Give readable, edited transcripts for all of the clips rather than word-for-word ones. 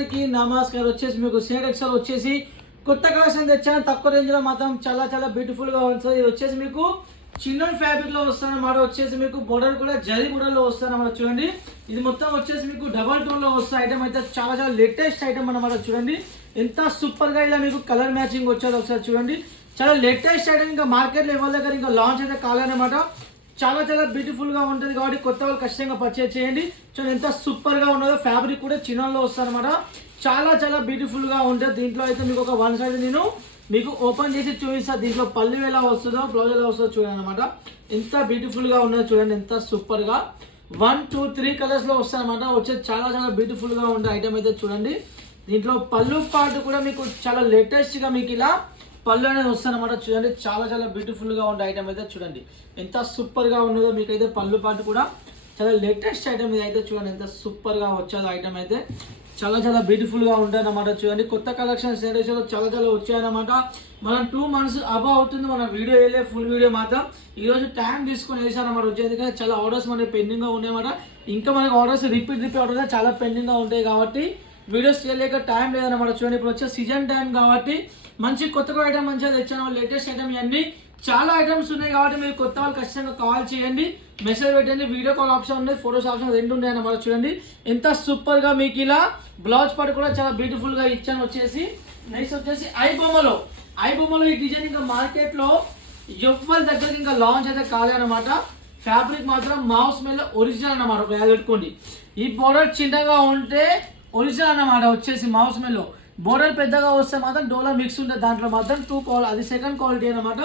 నమస్కారం వచ్చేసి మీకు సేట్ ఎక్సెల్ వచ్చేసి కొత్త కలెక్షన్ తెచ్చాను. తక్కువ రేంజ్ లో మాత్రం చాలా చాలా బ్యూటిఫుల్ గా ఉంటుంది. ఇది వచ్చేసి మీకు చిన్నన్ ఫ్యాబ్రిక్ లో వస్తాను అన్నమాట. వచ్చేసి మీకు బోర్డర్ కూడా జరీ బోర్డర్ లో వస్తాను అన్నమాట. చూడండి ఇది మొత్తం వచ్చేసి మీకు డబల్ టోన్ లో వస్తుంది. ఐటమ్ అయితే చాలా చాలా లేటెస్ట్ ఐటమ్ అన్నమాట. చూడండి ఎంత సూపర్ గా ఇలా మీకు కలర్ మ్యాచింగ్ వచ్చేది ఒకసారి చూడండి. చాలా లేటెస్ట్ ఐటమ్, ఇంకా మార్కెట్ లో ఎవరి దగ్గర ఇంకా లాంచ్ అయితే కాలేనమాట. చాలా చాలా బ్యూటిఫుల్ గా ఉంటుంది కాబట్టి కొత్త వాళ్ళు ఖచ్చితంగా పర్చేజ్ చేయండి. చూడండి ఎంత సూపర్ గా ఉన్నదో. ఫ్యాబ్రిక్ కూడా చిన్నలో వస్తుంది అనమాట. చాలా చాలా బ్యూటిఫుల్ గా ఉంటుంది. దీంట్లో అయితే మీకు ఒక వన్ సైడ్ నేను మీకు ఓపెన్ చేసి చూపిస్తాను. దీంట్లో పళ్ళు ఎలా వస్తుందో బ్లౌజ్ ఎలా వస్తుందో చూడండి అనమాట. ఎంత బ్యూటిఫుల్ గా ఉన్నదో చూడండి. ఎంత సూపర్ గా 1, 2, 3 కలర్స్ లో వస్తాయి అనమాట. వచ్చేది చాలా చాలా బ్యూటిఫుల్ గా ఉండే ఐటమ్ అయితే చూడండి. దీంట్లో పళ్ళు పార్ట్ కూడా మీకు చాలా లేటెస్ట్ గా మీకు ఇలా పళ్ళు అనేది వస్తుంది అనమాట. చూడండి చాలా చాలా బ్యూటిఫుల్ గా ఉండే ఐటమ్ అయితే చూడండి. ఎంత సూపర్ గా ఉన్నదో. మీకు అయితే పళ్ళు పాటు కూడా చాలా లేటెస్ట్ ఐటమ్ ఇది అయితే చూడండి. ఎంత సూపర్ గా వచ్చేది ఐటమ్ అయితే చాలా చాలా బ్యూటిఫుల్ గా ఉంటాయి అన్నమాట. చూడండి కొత్త కలెక్షన్స్ చాలా చాలా వచ్చాయన్నమాట. మనం 2 months అబౌవ్ అవుతుంది మన వీడియో వేయలే. ఫుల్ వీడియో మాత్రం ఈ రోజు టైం తీసుకొని వేసారన్నమాట. వచ్చేది కానీ చాలా ఆర్డర్స్ మనకి పెండింగ్ గా ఉన్నాయన్నమాట. ఇంకా మనకి ఆర్డర్స్ రిపీట్ ఆర్డర్స్ చాలా పెండింగ్ గా ఉంటాయి కాబట్టి వీడియోస్ చేయలేక టైం లేదన్నమాట. చూడండి ఇప్పుడు వచ్చే సీజన్ టైం కాబట్టి మంచి కొత్త ఐటమ్ మంచిగా తెచ్చాను. లేటెస్ట్ ఐటమ్ ఇవన్నీ చాలా ఐటమ్స్ ఉన్నాయి కాబట్టి మీరు కొత్త వాళ్ళు ఖచ్చితంగా కాల్ చేయండి, మెసేజ్ పెట్టండి. వీడియో కాల్ ఆప్షన్ ఉంది, ఫోటోస్ ఆప్షన్ రెండు ఉన్నాయి అన్నమాట. చూడండి ఎంత సూపర్ గా మీకు ఇలా బ్లౌజ్ పార్ట్ కూడా చాలా బ్యూటిఫుల్ గా ఇచ్చాను. వచ్చేసి నెక్స్ట్ వచ్చేసి ఐ బొమ్మలో ఈ డిజైన్ ఇంకా మార్కెట్ లో ఎవరి దగ్గర ఇంకా లాంచ్ అయితే కాలేదన్నమాట. ఫ్యాబ్రిక్ మాత్రం మౌస్ మీద ఒరిజినల్ అన్నమాట. ఒక యాడ్ పెట్టుకోండి. ఈ బోర్డర్ చిన్నగా ఉంటే ఒరిజినల్ అన్నమాట. వచ్చేసి మౌస్ మీద బోర్డర్ పెద్దగా వస్తే మాత్రం డోలా మిక్స్ ఉంటుంది. దాంట్లో మాత్రం 2 క్వాలిటీ, అది సెకండ్ క్వాలిటీ అనమాట.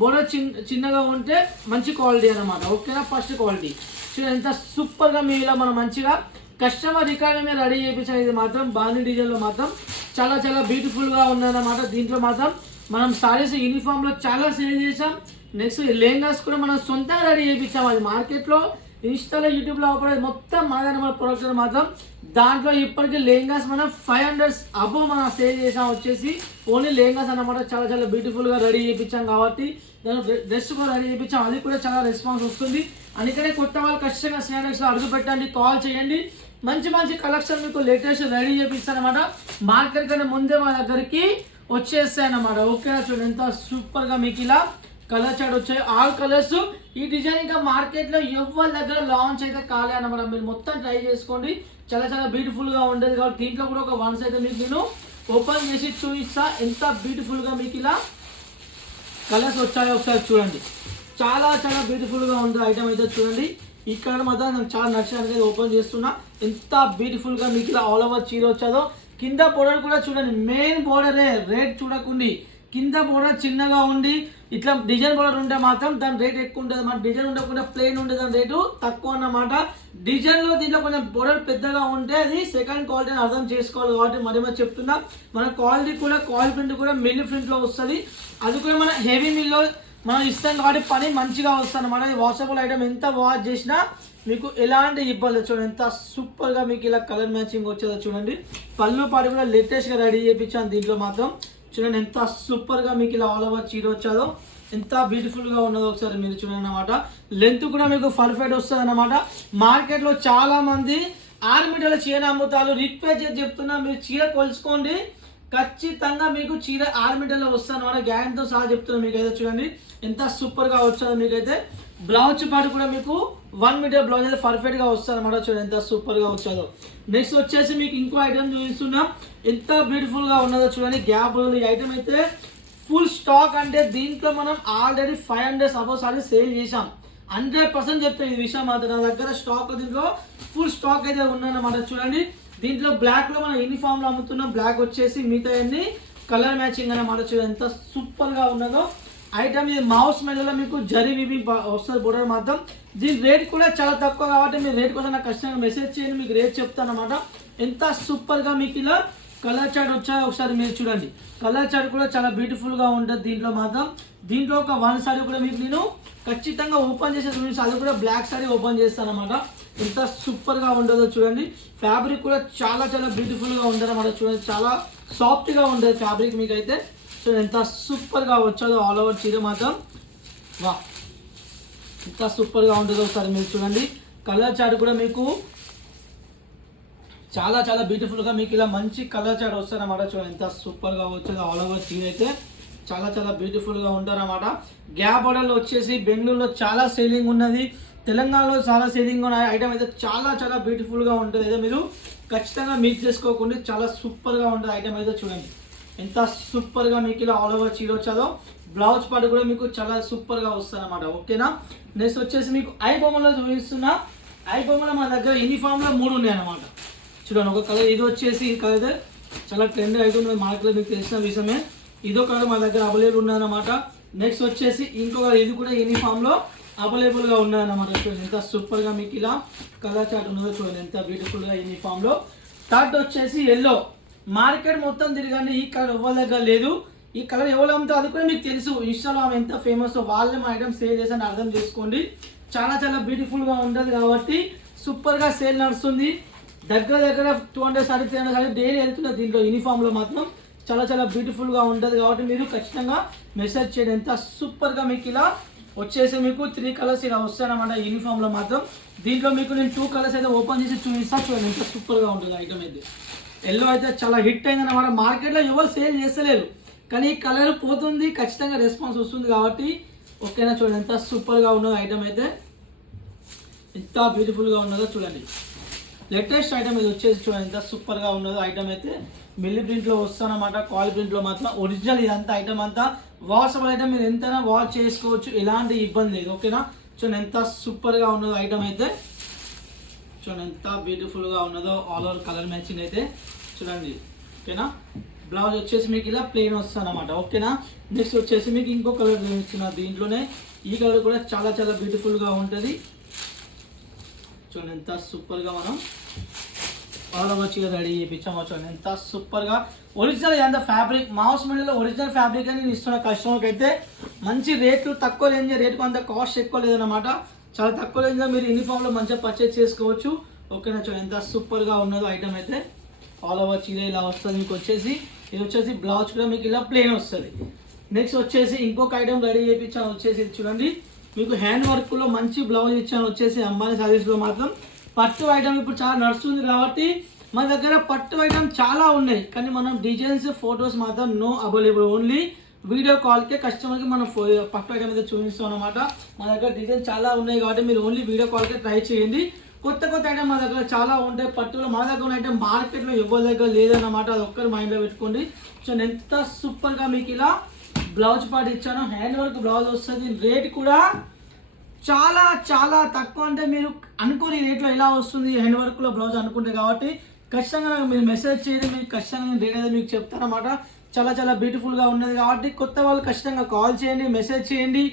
బోర్డర్ చిన్నగా ఉంటే మంచి క్వాలిటీ అనమాట. ఓకేనా, ఫస్ట్ క్వాలిటీ. చూడండి ఎంత సూపర్ గా మీరు ఇలా మనం మంచిగా కస్టమర్ రికార్డ్ మీద రెడీ చేయించాలి. ఇది మాత్రం బాండీ డిజైన్ లో మాత్రం చాలా చాలా బ్యూటిఫుల్ గా ఉందన్నమాట. దీంట్లో మాత్రం మనం సారీస్ యూనిఫామ్ లో చాలా సేల్ చేసాం. నెక్స్ట్ లెహంగాస్ కూడా మనం సొంతంగా రెడీ చేయించాం. అది మార్కెట్ లో ఇన్స్టాలో యూట్యూబ్ లో ఆపరేట్ మొత్తం మన ప్రొడక్ట్ మాత్రం. దాంట్లో ఇప్పటికీ లెహంగాస్ మనం 500 అబోవ్ మనం సేల్ చేసాం. వచ్చేసి ఓన్లీ లెహంగాస్ అన్నమాట. చాలా చాలా బ్యూటిఫుల్ గా రెడీ చేయించాం కాబట్టి డ్రెస్ కూడా రెడీ చేయించాం. అది కూడా చాలా రెస్పాన్స్ వస్తుంది. అందుకనే కొత్త వాళ్ళు ఖచ్చితంగా స్నాక్స్ లో అడుగు పెట్టండి, కాల్ చేయండి. మంచి మంచి కలెక్షన్ మీకు లేటెస్ట్ రెడీ చేపిస్తారనమాట. మార్కెట్ కన్నా ముందే మా దగ్గరికి వచ్చేస్తాయి అన్నమాట. ఓకే చూడండి ఎంత సూపర్ గా మీకు ఇలా కలర్ చార్ట్ వచ్చాయి. ఆల్ కలర్స్ ఈ డిజైన్ ఇంకా మార్కెట్ లో ఎవరి దగ్గర లాంచ్ అయితే కాలే అన్నమాట. మీరు మొత్తం ట్రై చేసుకోండి. చాలా చాలా బ్యూటిఫుల్ గా ఉండేది కాబట్టి దీంట్లో కూడా ఒక వన్స్ అయితే మీకు నేను ఓపెన్ చేసి చూపిస్తా. ఎంత బ్యూటిఫుల్ గా మీకు ఇలా కలర్స్ వచ్చాయో ఒకసారి చూడండి. చాలా చాలా బ్యూటిఫుల్ గా ఉంది ఐటమ్ అయితే చూడండి. ఈ కలర్ మాత్రం నాకు చాలా నచ్చినట్టు ఓపెన్ చేస్తున్నా. ఎంత బ్యూటిఫుల్ గా మీకు ఇలా ఆల్ ఓవర్ చీర వచ్చాదో. కింద బోర్డర్ కూడా చూడండి. మెయిన్ బోర్డరే రేట్ చూడకండి. కింద బోర్డర్ చిన్నగా ఉండి ఇట్లా డిజైన్ బోర్డర్ ఉంటే మాత్రం దాని రేట్ ఎక్కువ ఉంటుంది. మన డిజైన్ ఉండకుండా ప్లెయిన్ ఉంటే దాని రేటు తక్కువ అన్నమాట. డిజైన్ లో దీంట్లో కొంచెం బోర్డర్ పెద్దగా ఉంటే అది సెకండ్ క్వాలిటీ అని అర్థం చేసుకోవాలి కాబట్టి మరి చెప్తున్నా. మన క్వాలిటీ ప్రింట్ కూడా మిల్ ప్రింట్ లో వస్తుంది. అది కూడా మన హెవీ మిల్ లో మనం ఇస్తాం కాబట్టి పని మంచిగా వస్తుంది అన్నమాట. వాషబుల్ ఐటమ్ ఎంత వాష్ చేసినా మీకు ఎలాంటి ఇబ్బంది. చూడండి ఎంత సూపర్ గా మీకు ఇలా కలర్ మ్యాచింగ్ వచ్చేదో చూడండి. పళ్ళు పాటు కూడా లేటెస్ట్ గా రెడీ చేయించాను. దీంట్లో మాత్రం చూడండి ఎంత సూపర్ గా మీకు ఇలా ఆల్ ఓవర్ చీర వచ్చాదో. ఎంత బ్యూటిఫుల్ గా ఉన్నదో ఒకసారి మీరు చూడండి అనమాట. లెంత్ కూడా మీకు పర్ఫెక్ట్ వస్తుంది అనమాట. మార్కెట్ లో చాలా మంది 6 మీటర్ల చీర అమ్ముతారు. రిక్వెస్ట్ చేసి చెప్తున్నా, మీరు చీర కొలుసుకోండి. ఖచ్చితంగా మీకు చీర 6 మీటర్లో వస్తాను అనమాట. గ్యారెంటీతో సహా చెప్తున్నా. మీకు అయితే చూడండి ఎంత సూపర్ గా వచ్చాదో. మీకైతే బ్లౌజ్ పాటు కూడా మీకు 1 మీటర్ బ్లౌజ్ అయితే పర్ఫెక్ట్ గా వస్తుంది అనమాట. చూడండి ఎంత సూపర్ గా వచ్చాదో. నెక్స్ట్ వచ్చేసి మీకు ఇంకో ఐటమ్ చూపిస్తున్నాం. ఎంత బ్యూటిఫుల్ గా ఉన్నదో చూడండి. గ్యాప్ ఈ ఐటమ్ అయితే ఫుల్ స్టాక్. అంటే దీంట్లో మనం ఆల్రెడీ 500 అబౌవ్ సారీ సేల్ చేసాం. 100% చెప్తాను ఈ విషయం మాత్రం. నా దగ్గర స్టాక్ దీంట్లో ఫుల్ స్టాక్ అయితే ఉందన్నమాట. చూడండి దీంట్లో బ్లాక్ లో మనం యూనిఫామ్ లో అమ్ముతున్నాం. బ్లాక్ వచ్చేసి మిగతా అన్ని కలర్ మ్యాచింగ్ అన్నమాట. చూడండి ఎంత సూపర్ గా ఉన్నదో ఐటమ్. ఇది మౌస్ మెడలో మీకు జరీ వీవింగ్ వస్తుంది బోర్డర్ మాత్రం. దీని రేట్ కూడా చాలా తక్కువ కాబట్టి మీరు రేట్ కోసం నాకు ఖచ్చితంగా మెసేజ్ చేయండి, మీకు రేట్ చెప్తాను అనమాట. ఎంత సూపర్ గా మీకు ఇలా కలర్ చార్ట్ వచ్చాయో ఒకసారి మీరు చూడండి. కలర్ చార్ట్ కూడా చాలా బ్యూటిఫుల్ గా ఉంటుంది దీంట్లో మాత్రం. దీంట్లో ఒక 1 సారీ కూడా మీకు నేను ఖచ్చితంగా ఓపెన్ చేసే చూపించి, అది కూడా బ్లాక్ సారీ ఓపెన్ చేస్తాను అనమాట. ఎంత సూపర్ గా ఉంటుందో చూడండి. ఫ్యాబ్రిక్ కూడా చాలా చాలా బ్యూటిఫుల్ గా ఉంటుంది అనమాట. చూడండి చాలా సాఫ్ట్ గా ఉంటుంది ఫ్యాబ్రిక్. మీకు అయితే చూడండి ఎంత సూపర్ గా వచ్చాదో ఆల్ ఓవర్ చీర మాత్రం. వా ఎంత సూపర్ గా ఉంటుందో ఒకసారి మీరు చూడండి. కలర్ చార్ట్ కూడా మీకు చాలా చాలా బ్యూటిఫుల్గా మీకు ఇలా మంచి కలర్ చాట్ వస్తుంది అన్నమాట. చూడండి ఎంత సూపర్గా వచ్చేది. ఆల్ ఓవర్ చీర అయితే చాలా చాలా బ్యూటిఫుల్గా ఉంటారన్నమాట. గ్యాప్ బోర్డర్లో వచ్చేసి బెంగళూరులో చాలా సేలింగ్ ఉన్నది, తెలంగాణలో చాలా సేలింగ్ ఉన్న ఐటమ్ అయితే చాలా చాలా బ్యూటిఫుల్గా ఉంటుంది. అయితే మీరు ఖచ్చితంగా మిక్స్ చేసుకోకుండా చాలా సూపర్గా ఉంటుంది ఐటమ్ అయితే. చూడండి ఎంత సూపర్గా మీకు ఇలా ఆల్ ఓవర్ చీర వచ్చాదో. బ్లౌజ్ పార్ట్ కూడా మీకు చాలా సూపర్గా వస్తుంది అన్నమాట. ఓకేనా. నెక్స్ట్ వచ్చేసి మీకు ఐ బొమ్మలో చూపిస్తున్నా. ఐ బొమ్మలో మా దగ్గర యూనిఫామ్లో 3 ఉన్నాయి అన్నమాట. చూడండి ఒక కలర్ ఇది వచ్చేసి ఈ కలర్ చాలా ట్రెండ్ అవుతుంది మార్కెట్లో, మీకు తెలిసిన విషయమే. ఇదో కలర్ మా దగ్గర అవైలబుల్ ఉన్నదన్నమాట. నెక్స్ట్ వచ్చేసి ఇంకొక ఇది కూడా యూనిఫామ్లో అవైలబుల్గా ఉన్నదన్నమాట. చూడండి ఎంత సూపర్గా మీకు ఇలా కలర్ చార్ట్ ఉన్నదో. చూడండి ఎంత బ్యూటిఫుల్గా యూనిఫామ్లో. థర్డ్ వచ్చేసి ఎల్లో. మార్కెట్ మొత్తం తిరగండి, ఈ కలర్ ఎవరి దగ్గర లేదు. ఈ కలర్ ఎవరు అమ్ముతారు అది కూడా మీకు తెలుసు. ఇన్స్టాలో ఆమె ఎంత ఫేమస్, వాళ్ళే మా ఐటమ్ సేల్ చేసి అర్థం చేసుకోండి. చాలా చాలా బ్యూటిఫుల్గా ఉంటుంది కాబట్టి సూపర్గా సేల్ నడుస్తుంది. దగ్గర 200 సారీ 300 సారీ డైలీ వెళ్తున్న దీంట్లో యూనిఫామ్లో మాత్రం చాలా చాలా బ్యూటిఫుల్గా ఉంటుంది కాబట్టి మీరు ఖచ్చితంగా మెసేజ్ చేయండి. ఎంత సూపర్గా మీకు ఇలా వచ్చేసి మీకు 3 కలర్స్ ఇలా వస్తాయన్నమాట యూనిఫామ్లో మాత్రం. దీంట్లో మీకు నేను 2 కలర్స్ అయితే ఓపెన్ చేసి చూపిస్తాను. చూడండి ఎంత సూపర్గా ఉంటుంది ఐటమ్ అయితే. ఎల్లో అయితే చాలా హిట్ అయిందన్నమాట. మార్కెట్లో ఎవరు సేల్ చేస్తలేరు కానీ ఈ కలర్ పోతుంది, ఖచ్చితంగా రెస్పాన్స్ వస్తుంది కాబట్టి ఓకేనా. చూడండి ఎంత సూపర్గా ఉన్నదో ఐటమ్ అయితే, ఎంత బ్యూటిఫుల్గా ఉన్నదో చూడండి. లేటెస్ట్ ఐటమ్ ఇది వచ్చేసి చూడండి ఎంత సూపర్గా ఉన్నదో ఐటమ్ అయితే. మిల్లి ప్రింట్లో వస్తానమాట, కాల్ ప్రింట్లో మాత్రం ఒరిజినల్ ఇదంతా ఐటమ్ అంతా వాషబుల్ ఐటమ్. మీరు ఎంతైనా వాష్ చేసుకోవచ్చు, ఎలాంటి ఇబ్బంది లేదు ఓకేనా. చూడండి ఎంత సూపర్గా ఉన్నదో ఐటమ్ అయితే. చూడండి ఎంత బ్యూటిఫుల్గా ఉన్నదో ఆల్ ఓవర్ కలర్ మ్యాచింగ్ అయితే చూడండి ఓకేనా. బ్లౌజ్ వచ్చేసి మీకు ఇలా ప్లెయిన్ వస్తుంది అన్నమాట ఓకేనా. నెక్స్ట్ వచ్చేసి మీకు ఇంకో కలర్ చూపిస్తున్నా దీంట్లోనే. ఈ కలర్ కూడా చాలా చాలా బ్యూటిఫుల్గా ఉంటుంది. చూడండి ఎంత సూపర్గా మనం ఆల్ ఓవర్ చీర రెడీ చేయించాము. చూడండి ఎంత సూపర్గా ఒరిజినల్ ఇదంతా ఫ్యాబ్రిక్ మౌస్ మిల్లులో ఒరిజినల్ ఫ్యాబ్రిక్ అని నేను ఇస్తున్న కస్టమర్కి అయితే. మంచి రేట్లు, తక్కువ రేంజ్, రేటుకు అంత కాస్ట్ ఎక్కువ లేదన్నమాట. చాలా తక్కువ రేంజ్లో మీరు యూనిఫామ్లో మంచిగా పర్చేజ్ చేసుకోవచ్చు ఓకేనా. చూడండి ఎంత సూపర్గా ఉన్నదో ఐటమ్ అయితే. ఆల్ ఓవర్ చీర ఇలా వస్తుంది మీకు వచ్చేసి. ఇది వచ్చేసి బ్లౌజ్ కూడా మీకు ఇలా ప్లెయిన్ వస్తుంది. నెక్స్ట్ వచ్చేసి ఇంకొక ఐటమ్ రెడీ చేయించాను వచ్చేసి చూడండి. మీకు హ్యాండ్ వర్క్లో మంచి బ్లౌజ్ ఇచ్చాను వచ్చేసి అంబానీ సారీస్లో మాత్రం. పట్టు ఐటమ్ ఇప్పుడు చాలా నడుస్తుంది కాబట్టి మన దగ్గర పట్టు ఐటమ్ చాలా ఉన్నాయి కానీ మనం డిజైన్స్ ఫొటోస్ మాత్రం నో అవైలబుల్. ఓన్లీ వీడియో కాల్కే కస్టమర్కి మనం పట్టు ఐటమ్ అయితే చూపిస్తాం అనమాట. మా దగ్గర డిజైన్ చాలా ఉన్నాయి కాబట్టి మీరు ఓన్లీ వీడియో కాల్కే ట్రై చేయండి. కొత్త కొత్త ఐటమ్ మా దగ్గర చాలా ఉంటాయి. పట్టులో మా దగ్గర ఉన్న ఐటమ్ మార్కెట్లో ఎవరి దగ్గర లేదన్నమాట, అది ఒక్కరి మైండ్లో పెట్టుకోండి. సో ఎంత సూపర్గా మీకు ఇలా బ్లౌజ్ పార్ట్ ఇచ్చాను. హ్యాండ్ వర్క్ బ్లౌజ్ వస్తుంది. రేట్ కూడా చాలా చాలా తక్కువ, అంటే మీరు అనుకోని రేట్లో ఇలా వస్తుంది హ్యాండ్ వర్క్లో బ్లౌజ్ అనుకుంటే కాబట్టి ఖచ్చితంగా మీరు మెసేజ్ చేయండి. మీకు ఖచ్చితంగా రేట్ అయితే మీకు చెప్తారన్నమాట. చాలా చాలా బ్యూటిఫుల్గా ఉన్నది కాబట్టి కొత్త వాళ్ళు ఖచ్చితంగా కాల్ చేయండి, మెసేజ్ చేయండి.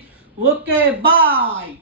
Okay bye.